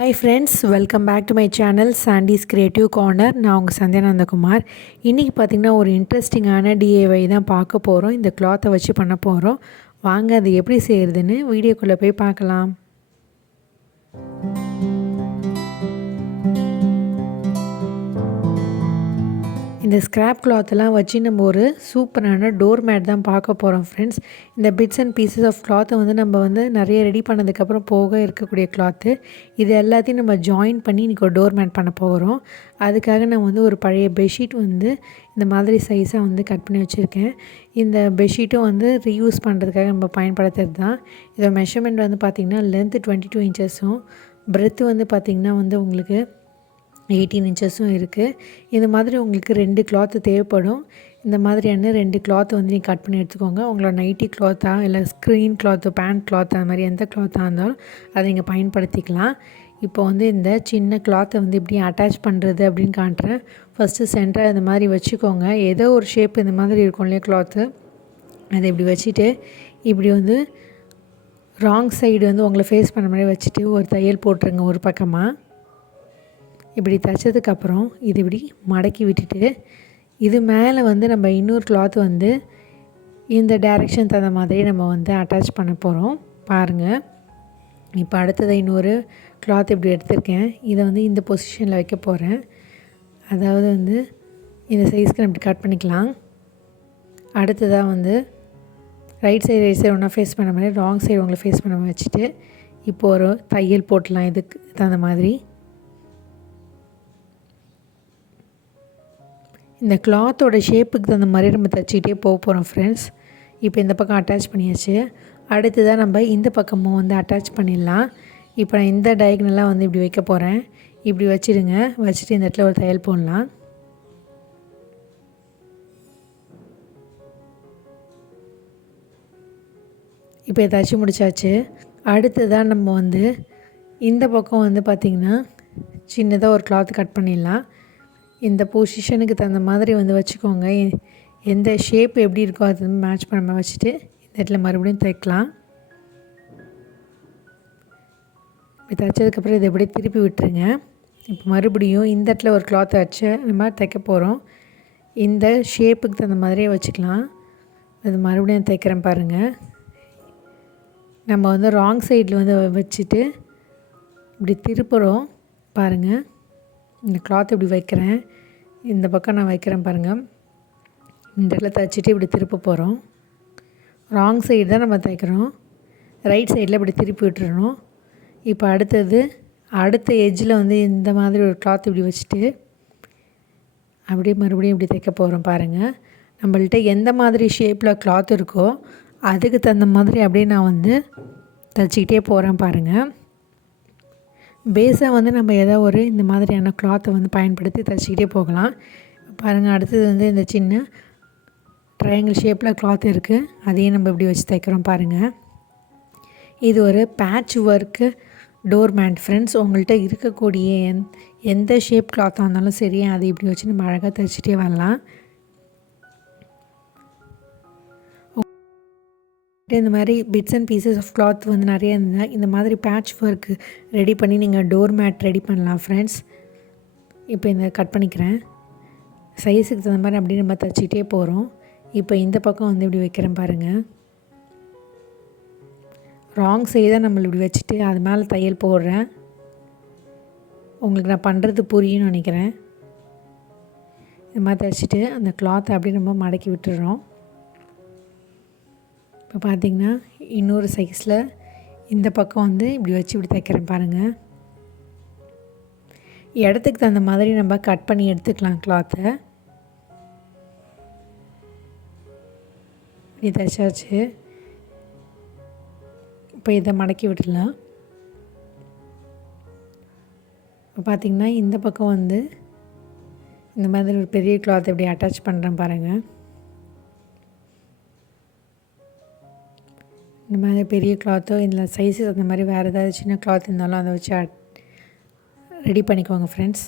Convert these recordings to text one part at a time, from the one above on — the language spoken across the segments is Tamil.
Hi friends, welcome back to my channel Sandy's Creative Corner. நான் உங்கள் சந்தியானந்தகுமார். இன்றைக்கி பார்த்திங்கன்னா ஒரு இன்ட்ரெஸ்டிங்கான DIY தான் பார்க்க போகிறோம். இந்த கிளாத்தை வச்சு பண்ண போகிறோம். வாங்க அது எப்படி செய்கிறதுன்னு வீடியோக்குள்ளே போய் பார்க்கலாம். இந்த ஸ்க்ராப் கிளாத்தெல்லாம் வச்சு நம்ம ஒரு சூப்பரான டோர் மேட் தான் பார்க்க போகிறோம் ஃப்ரெண்ட்ஸ். இந்த பிட்ஸ் அண்ட் பீசஸ் ஆஃப் கிளாத்தை நம்ம நிறைய ரெடி பண்ணதுக்கப்புறம் போக இருக்கக்கூடிய கிளாத்து இது எல்லாத்தையும் நம்ம ஜாயின் பண்ணி இன்றைக்கி ஒரு டோர் மேட் பண்ண போகிறோம். அதுக்காக நான் ஒரு பழைய பெட்ஷீட் இந்த மாதிரி சைஸாக கட் பண்ணி வச்சுருக்கேன். இந்த பெட்ஷீட்டும் ரீயூஸ் பண்ணுறதுக்காக நம்ம பயன்படுத்துறது தான். இதோட மெஷர்மெண்ட் பார்த்திங்கன்னா லென்த்து 22 இன்ச்சஸும் பிரெத்து பார்த்திங்கன்னா உங்களுக்கு 18 இன்ச்சஸும் இருக்குது. இந்த மாதிரி உங்களுக்கு 2 கிளாத்து தேவைப்படும். இந்த மாதிரியான 2 கிளாத்து நீங்கள் கட் பண்ணி எடுத்துக்கோங்க. உங்களோட நைட்டி கிளாத்தா இல்லை ஸ்க்ரீன் கிளாத்து பேண்ட் கிளாத் அந்த மாதிரி எந்த கிளாத்தாக இருந்தாலும் அதை நீங்கள் பயன்படுத்திக்கலாம். இப்போ இந்த சின்ன கிளாத்தை எப்படி அட்டாச் பண்ணுறது அப்படின்னு காட்டுறேன். ஃபஸ்ட்டு சென்டராக இந்த மாதிரி வச்சுக்கோங்க. ஏதோ ஒரு ஷேப் இந்த மாதிரி இருக்கும் இல்லையா கிளாத்து, அதை இப்படி வச்சுட்டு இப்படி ராங் சைடு உங்களை ஃபேஸ் பண்ண மாதிரி வச்சுட்டு ஒரு தையல் போட்டுருங்க ஒரு பக்கமாக. இப்படி தைச்சதுக்கப்புறம் இது இப்படி மடக்கி விட்டுட்டு இது மேலே நம்ம இன்னொரு கிளாத் இந்த டைரெக்ஷன் தகுந்த மாதிரி நம்ம அட்டாச் பண்ண போகிறோம். பாருங்கள், இப்போ அடுத்தது இன்னொரு கிளாத் இப்படி எடுத்திருக்கேன். இதை இந்த பொசிஷனில் வைக்க போகிறேன். அதாவது இந்த சைஸ்க்கு நம்ம இப்படி கட் பண்ணிக்கலாம். அடுத்ததாக ரைட் சைடு ஒன்றா ஃபேஸ் பண்ண மாதிரி ராங் சைடு உங்களை ஃபேஸ் பண்ண வச்சுட்டு இப்போது ஒரு தையல் போட்டலாம். இதுக்கு தகுந்த மாதிரி இந்த கிளாத்தோட ஷேப்புக்கு தகுந்த மாதிரி நம்ம தைச்சிக்கிட்டே போக போகிறோம் ஃப்ரெண்ட்ஸ். இப்போ இந்த பக்கம் அட்டாச் பண்ணியாச்சு. அடுத்ததாக நம்ம இந்த பக்கமும் அட்டாச் பண்ணிடலாம். இப்போ நான் இந்த டயக்னலாக இப்படி வைக்க போகிறேன். இப்படி வச்சுடுங்க. வச்சுட்டு இந்த இடத்துல ஒரு தையல் போடலாம். இப்போ தைச்சி முடிச்சாச்சு. அடுத்ததாக நம்ம இந்த பக்கம் பார்த்திங்கன்னா சின்னதாக ஒரு கிளாத் கட் பண்ணிடலாம். இந்த பொசிஷனுக்கு தகுந்த மாதிரி வச்சுக்கோங்க. எந்த ஷேப் எப்படி இருக்கோ அது மேட்ச் பண்ண வச்சுட்டு இந்த இடத்துல மறுபடியும் தைக்கலாம். இப்படி தைச்சதுக்கப்புறம் இதை எப்படியே திருப்பி விட்டுருங்க. இப்போ மறுபடியும் இந்த இடத்துல ஒரு கிளாத்தை வச்சு நம்ம தைக்க போகிறோம். இந்த ஷேப்புக்கு தகுந்த மாதிரியே வச்சுக்கலாம். அது மறுபடியும் தைக்கிறேன் பாருங்கள். நம்ம ராங் சைடில் வச்சுட்டு இப்படி திருப்புறோம் பாருங்கள். இந்த கிளாத் இப்படி வைக்கிறேன். இந்த பக்கம் நான் வைக்கிறேன் பாருங்கள். இந்த இடத்துல தைச்சிட்டு இப்படி திருப்ப போகிறோம். ராங் சைடு தான் நம்ம தைக்கிறோம். ரைட் சைடில் இப்படி திருப்பி விட்டுறணும். இப்போ அடுத்த எட்ஜில் இந்த மாதிரி ஒரு கிளாத் இப்படி வச்சுட்டு அப்படியே மறுபடியும் இப்படி தைக்க போகிறோம் பாருங்கள். நம்மள்ட்ட எந்த மாதிரி ஷேப்பில் கிளாத் இருக்கோ அதுக்கு தகுந்த மாதிரி அப்படியே நான் தைச்சிக்கிட்டே போகிறேன் பாருங்கள். பேஸாக நம்ம ஏதாவது இந்த மாதிரியான கிளாத்தை பயன்படுத்தி தைச்சிக்கிட்டே போகலாம். பாருங்கள், அடுத்தது இந்த சின்ன ட்ரையாங்கிள் ஷேப்பில் கிளாத் இருக்குது. அதையும் நம்ம இப்படி வச்சு தைக்கிறோம் பாருங்கள். இது ஒரு patch work door mat friends. உங்கள்கிட்ட இருக்கக்கூடிய எந்த ஷேப் கிளாத்தாக இருந்தாலும் சரி, அதை இப்படி வச்சு நம்ம அழகாக தைச்சிட்டே வரலாம். இந்த மாதிரி bits and pieces of cloth நிறைய இருந்தால் இந்த மாதிரி பேட்ச் ஒர்க்கு ரெடி பண்ணி நீங்கள் டோர் மேட் ரெடி பண்ணலாம் ஃப்ரெண்ட்ஸ். இப்போ இந்த கட் பண்ணிக்கிறேன். சைஸுக்கு தகுந்த மாதிரி அப்படியே நம்ம தைச்சிக்கிட்டே போகிறோம். இப்போ இந்த பக்கம் இப்படி வைக்கிறேன் பாருங்கள். ராங் சைடு தான் நம்ம இப்படி வச்சுட்டு அது மேலே தையல் போடுறேன். உங்களுக்கு நான் பண்ணுறது புரியும்னு நினைக்கிறேன். இந்த மாதிரி தைச்சிட்டு அந்த கிளாத்தை அப்படியே நம்ம மடக்கி விட்டுடுறோம். இப்போ பார்த்திங்கன்னா இன்னொரு சைஸில் இந்த பக்கம் இப்படி வச்சு இப்படி தைக்கிறேன் பாருங்கள். இடத்துக்கு தகுந்த மாதிரி நம்ம கட் பண்ணி எடுத்துக்கலாம் கிளாத்தை. இப்படி தைச்சாச்சு. இப்போ இதை மடக்கி விட்டுடலாம். இப்போ பார்த்திங்கன்னா இந்த பக்கம் இந்த மாதிரி ஒரு பெரிய கிளாத் இப்படி அட்டாச் பண்ணுறேன் பாருங்கள். இந்த மாதிரி பெரிய கிளாத்தோ இல்லை சைஸு அந்த மாதிரி வேறு ஏதாவது சின்ன கிளாத் இருந்தாலும் அதை வச்சு ரெடி பண்ணிக்கோங்க ஃப்ரெண்ட்ஸ்.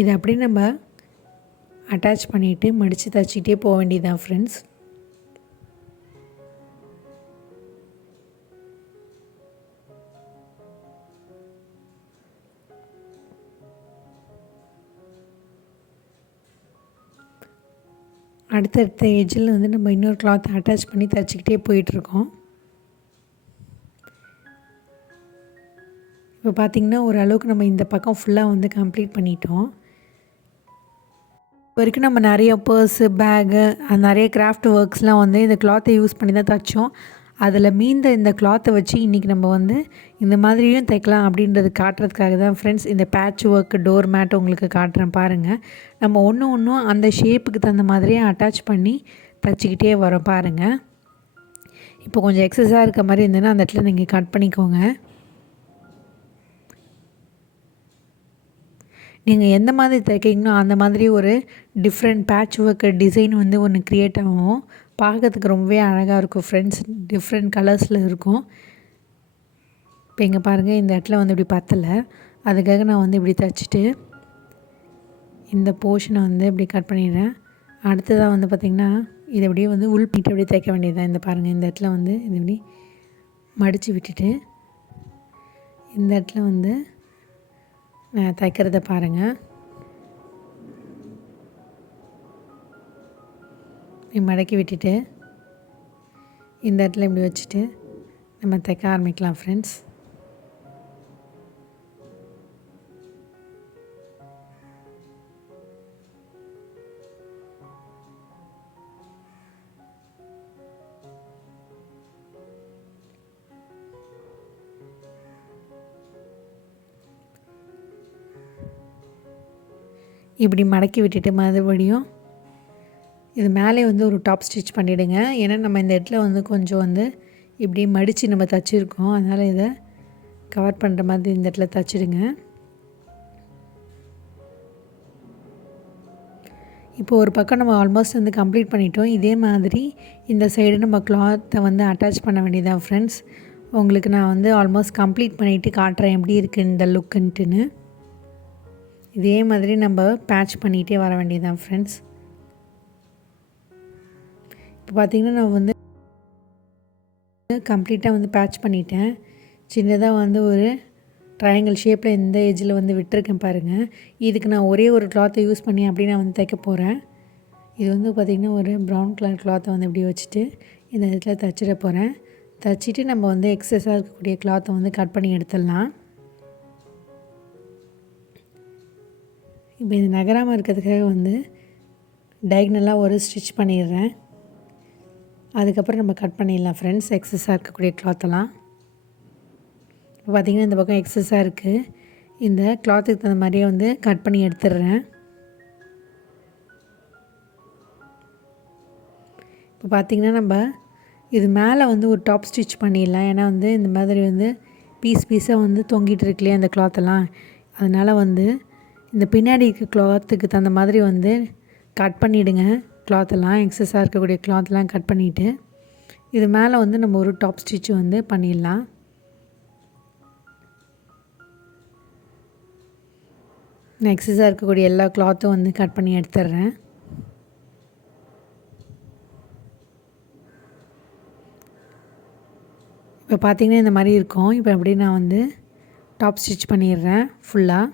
இதை அப்படியே நம்ம அட்டாச் பண்ணிவிட்டு மடித்து தைச்சிக்கிட்டே போக வேண்டியதுதான் ஃப்ரெண்ட்ஸ். அடுத்தடுத்த எட்ஜில் வந்து நம்ம இன்னொரு கிளாத்தை அட்டாச் பண்ணி தைச்சிக்கிட்டே போயிட்டுருக்கோம். இப்போ பார்த்திங்கன்னா ஓரளவுக்கு நம்ம இந்த பக்கம் ஃபுல்லாக வந்து கம்ப்ளீட் பண்ணிட்டோம். இப்போ வரைக்கும் நம்ம நிறைய பர்ஸு, பேகு, நிறைய கிராஃப்ட் ஒர்க்ஸ்லாம் வந்து இந்த கிளாத்தை யூஸ் பண்ணி தான் தைச்சோம். அதில் மீந்த இந்த கிளாத்தை வச்சு இன்றைக்கி நம்ம வந்து இந்த மாதிரியும் தைக்கலாம் அப்படின்றது காட்டுறதுக்காக தான் ஃப்ரெண்ட்ஸ் இந்த பேட்ச் ஒர்க் டோர் மேட் உங்களுக்கு காட்டுறேன் பாருங்கள். நம்ம ஒன்று ஒன்றும் அந்த ஷேப்புக்கு தகுந்த மாதிரியே அட்டாச் பண்ணி தைச்சிக்கிட்டே வரோம் பாருங்கள். இப்போ கொஞ்சம் எக்ஸஸாக இருக்க மாதிரி இருந்ததுன்னா அந்த இடத்துல நீங்கள் கட் பண்ணிக்கோங்க. நீங்கள் எந்த மாதிரி தைக்கிறீங்களோ அந்த மாதிரி ஒரு டிஃப்ரெண்ட் பேட்ச் ஒர்க் டிசைன் வந்து ஒன்று க்ரியேட் ஆகும். பார்க்கறதுக்கு ரொம்பவே அழகாக இருக்கும் ஃப்ரெண்ட்ஸ். டிஃப்ரெண்ட் கலர்ஸில் இருக்கும். இப்போ இங்கே பாருங்கள், இந்த இடத்துல வந்து இப்படி பத்தலை, அதுக்காக நான் வந்து இப்படி தைச்சிட்டு இந்த போர்ஷனை வந்து இப்படி கட் பண்ணிடுறேன். அடுத்ததாக வந்து பார்த்திங்கன்னா இதை அப்படியே வந்து உள் பண்ணிட்டு அப்படியே தைக்க வேண்டியது தான். இந்த பாருங்கள், இந்த இடத்துல வந்து இது இப்படி மடித்து விட்டுட்டு இந்த இடத்துல வந்து நான் தைக்கிறத பாருங்கள். மடக்கி விட்டுட்டு இந்த இடத்துல இப்படி வச்சுட்டு நம்ம தைக்க ஆரம்பிக்கலாம் ஃப்ரெண்ட்ஸ். இப்படி மடக்கி விட்டுட்டு மறுபடியும் இது மேலே வந்து ஒரு டாப் ஸ்டிச் பண்ணிவிடுங்க. ஏன்னா நம்ம இந்த இடத்துல வந்து கொஞ்சம் வந்து இப்படி மடித்து நம்ம தைச்சிருக்கோம், அதனால் இதை கவர் பண்ணுற மாதிரி இந்த இடத்துல தைச்சிடுங்க. இப்போ ஒரு பக்கம் நம்ம ஆல்மோஸ்ட் வந்து கம்ப்ளீட் பண்ணிட்டோம். இதே மாதிரி இந்த சைடு நம்ம கிளாத்தை வந்து அட்டாச் பண்ண வேண்டியதான் ஃப்ரெண்ட்ஸ். உங்களுக்கு நான் வந்து ஆல்மோஸ்ட் கம்ப்ளீட் பண்ணிவிட்டு காட்டுறேன் எப்படி இருக்குது இந்த லுக்குன்ட்டுன்னு. இதே மாதிரி நம்ம பேட்ச் பண்ணிகிட்டே வர வேண்டியதான் ஃப்ரெண்ட்ஸ். இப்போ பார்த்திங்கன்னா நான் வந்து கம்ப்ளீட்டாக வந்து பேட்ச் பண்ணிட்டேன். சின்னதாக வந்து ஒரு ட்ரையாங்கிள் ஷேப்பில் இந்த எஜ்ஜில் வந்து விட்டுருக்கேன் பாருங்கள். இதுக்கு நான் ஒரே ஒரு கிளாத்தை யூஸ் பண்ணி அப்படி நான் வந்து தைக்க போகிறேன். இது வந்து பார்த்திங்கன்னா ஒரு ப்ரௌன் கலர் கிளாத்தை வந்து இப்படி வச்சுட்டு இந்த இடத்துல தைச்சிட போகிறேன். தைச்சிட்டு நம்ம வந்து எக்ஸஸாக இருக்கக்கூடிய கிளாத்தை வந்து கட் பண்ணி எடுத்துடலாம். இப்போ இது நகராமல் இருக்கிறதுக்காக வந்து டயக்னலாக ஒரு ஸ்டிச் பண்ணிடுறேன். அதுக்கப்புறம் நம்ம கட் பண்ணிடலாம் ஃப்ரெண்ட்ஸ் எக்ஸஸாக இருக்கக்கூடிய கிளாத்தெல்லாம். இப்போ பார்த்திங்கன்னா இந்த பக்கம் எக்ஸஸாக இருக்குது. இந்த கிளாத்துக்கு தகுந்த மாதிரியே வந்து கட் பண்ணி எடுத்துடுறேன். இப்போ பார்த்திங்கன்னா நம்ம இது மேலே வந்து ஒரு டாப் ஸ்டிச் பண்ணிடலாம். ஏன்னா வந்து இந்த மாதிரி வந்து பீஸாக வந்து தொங்கிட்டு இருக்குல்லையே அந்த கிளாத்தெல்லாம், அதனால் வந்து இந்த பின்னாடி இருக்க கிளாத்துக்கு தகுந்த மாதிரி வந்து கட் பண்ணிவிடுங்க. கிளாத்தெல்லாம் எக்ஸஸாக இருக்கக்கூடிய கிளாத்லாம் கட் பண்ணிவிட்டு இது மேலே வந்து நம்ம ஒரு டாப் ஸ்டிச் வந்து பண்ணிடலாம். நான் எக்ஸஸாக இருக்கக்கூடிய எல்லா கிளாத்தும் வந்து கட் பண்ணி எடுத்துடுறேன். இப்போ பார்த்திங்கன்னா இந்த மாதிரி இருக்கும். இப்போ அப்படியே நான் வந்து டாப் ஸ்டிச் பண்ணிடுறேன் ஃபுல்லாக.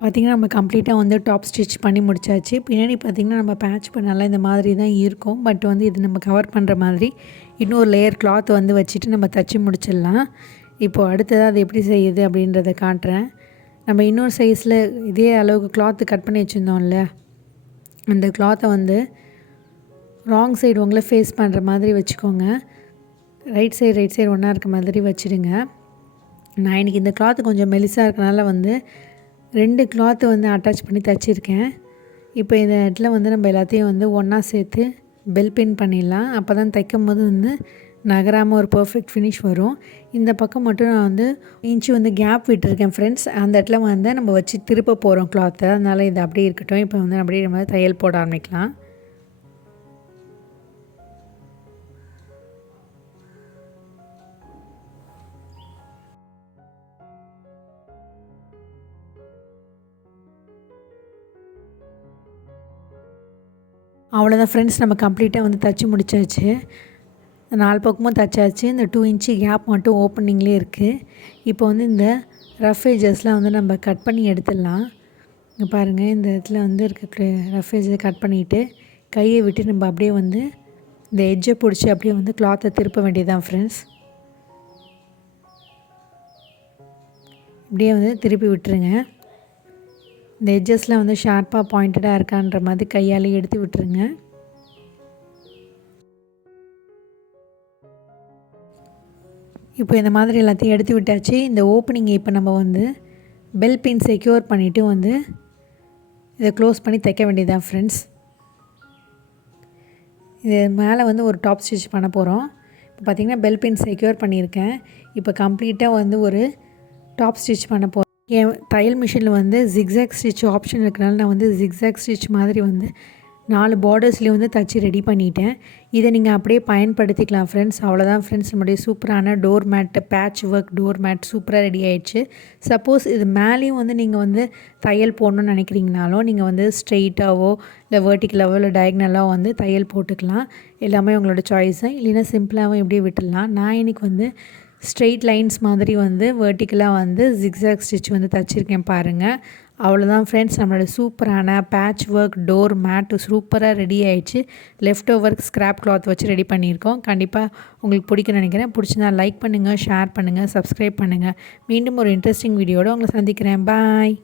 பார்த்திங்கன்னா நம்ம கம்ப்ளீட்டாக வந்து டாப் ஸ்டிச் பண்ணி முடிச்சாச்சு. பின்னாடி பார்த்திங்கன்னா நம்ம பேட்ச் பண்ணலாம் இந்த மாதிரி தான் இருக்கும். பட் வந்து இது நம்ம கவர் பண்ணுற மாதிரி இன்னொரு லேயர் கிளாத் வந்து வச்சுட்டு நம்ம தைச்சி முடிச்சிடலாம். இப்போது அடுத்ததாக அது எப்படி செய்யுது அப்படின்றத காட்டுறேன். நம்ம இன்னொரு சைஸில் இதே அளவுக்கு கிளாத்து கட் பண்ணி வச்சுருந்தோம்ல, அந்த கிளாத்தை வந்து ராங் சைடு உங்களை ஃபேஸ் பண்ணுற மாதிரி வச்சுக்கோங்க. ரைட் சைடு ஒன்றா இருக்க மாதிரி வச்சுடுங்க. நான் இன்றைக்கி இந்த கிளாத்து கொஞ்சம் மெலிசாக இருக்கனால வந்து 2 கிளாத்து வந்து அட்டாச் பண்ணி தைச்சிருக்கேன். இப்போ இந்த இடத்துல வந்து நம்ம எல்லாத்தையும் வந்து ஒன்றா சேர்த்து பெல் பின் பண்ணிடலாம். அப்போ தான் தைக்கும் போது வந்து நகராமல் ஒரு பர்ஃபெக்ட் ஃபினிஷ் வரும். இந்த பக்கம் மட்டும் நான் வந்து இன்ச்சு வந்து கேப் விட்டுருக்கேன் ஃப்ரெண்ட்ஸ். அந்த இடத்துல வந்து நம்ம வச்சு திருப்ப போகிறோம் கிளாத்தை, அதனால் இது அப்படியே இருக்கட்டும். இப்போ வந்து அப்படியே நம்ம தையல் போட ஆரம்பிக்கலாம். அவ்வளோதான் ஃப்ரெண்ட்ஸ், நம்ம கம்ப்ளீட்டாக வந்து தச்சு முடிச்சாச்சு. 4 பக்கமும் தச்சாச்சு. இந்த 2 இன்ச்சு கேப் மட்டும் ஓப்பனிங்லேயே இருக்குது. இப்போ வந்து இந்த ரஃப் எட்ஜஸ்லாம் வந்து நம்ம கட் பண்ணி எடுத்துடலாம். இங்கே பாருங்கள், இந்த இடத்துல வந்து இருக்க ரஃப் எட்ஜை கட் பண்ணிவிட்டு கையை விட்டு நம்ம அப்படியே வந்து இந்த எட்ஜை பிடிச்சி அப்படியே வந்து கிளாத்தை திருப்ப வேண்டியதுதான் ஃப்ரெண்ட்ஸ். இப்படியே வந்து திருப்பி விட்டுருங்க. இந்த எட்ஜஸ்லாம் வந்து ஷார்ப்பாக பாயிண்டடாக இருக்கான்ற மாதிரி கையாலே எடுத்து விட்டுருங்க. இப்போ இந்த மாதிரி எல்லாத்தையும் எடுத்து விட்டாச்சு. இந்த ஓப்பனிங்கை இப்போ நம்ம வந்து பெல் பின் செக்யூர் பண்ணிவிட்டு வந்து இதை க்ளோஸ் பண்ணி தைக்க வேண்டியதுதான் ஃப்ரெண்ட்ஸ். இது மேலே வந்து ஒரு டாப் ஸ்டிச் பண்ண போகிறோம். இப்போ பார்த்திங்கன்னா பெல் பின் செக்யூர் பண்ணியிருக்கேன். இப்போ கம்ப்ளீட்டாக வந்து ஒரு டாப் ஸ்டிச் பண்ண போகிறோம். என் தையல் மிஷினில் வந்து ஜிக்ஸாக் ஸ்டிச் ஆப்ஷன் இருக்கிறனால நான் வந்து ஜிக்ஸாக் ஸ்டிச் மாதிரி வந்து 4 பார்டர்ஸ்லேயும் வந்து தச்சு ரெடி பண்ணிட்டேன். இதை நீங்கள் அப்படியே பயன்படுத்திக்கலாம் ஃப்ரெண்ட்ஸ். அவ்வளோதான் ஃப்ரெண்ட்ஸ், நம்முடைய சூப்பரான டோர் மேட்டு, பேட்ச் ஒர்க் டோர் மேட் சூப்பராக ரெடி ஆகிடுச்சு. சப்போஸ் இது மேலேயும் வந்து நீங்கள் வந்து தையல் போடணுன்னு நினைக்கிறீங்கனாலும் நீங்கள் வந்து ஸ்ட்ரெயிட்டாகவோ இல்லை வெர்டிக்கலாவோ இல்லை டயக்னலாக வந்து தையல் போட்டுக்கலாம். எல்லாமே உங்களோட சாய்ஸு. இல்லைன்னா சிம்பிளாகவும் இப்படியே விட்டுடலாம். நான் இன்றைக்கி வந்து ஸ்ட்ரெயிட் லைன்ஸ் மாதிரி வந்து வெர்டிக்கலாக வந்து ஜிக்ஸாக் ஸ்டிச் வந்து தச்சுருக்கேன் பாருங்கள். அவ்வளோதான் ஃப்ரெண்ட்ஸ், நம்மளோட சூப்பரான பேட்ச் ஒர்க் டோர் மேட்டு சூப்பராக ரெடி ஆகிடுச்சு. லெஃப்ட் ஓவர் ஸ்க்ராப் கிளாத் வச்சு ரெடி பண்ணியிருக்கோம். கண்டிப்பாக உங்களுக்கு பிடிக்கும்னு நினைக்கிறேன். பிடிச்சிருந்தா லைக் பண்ணுங்கள், ஷேர் பண்ணுங்கள், சப்ஸ்கிரைப் பண்ணுங்கள். மீண்டும் ஒரு இன்ட்ரெஸ்டிங் வீடியோட உங்களை சந்திக்கிறேன். பாய்.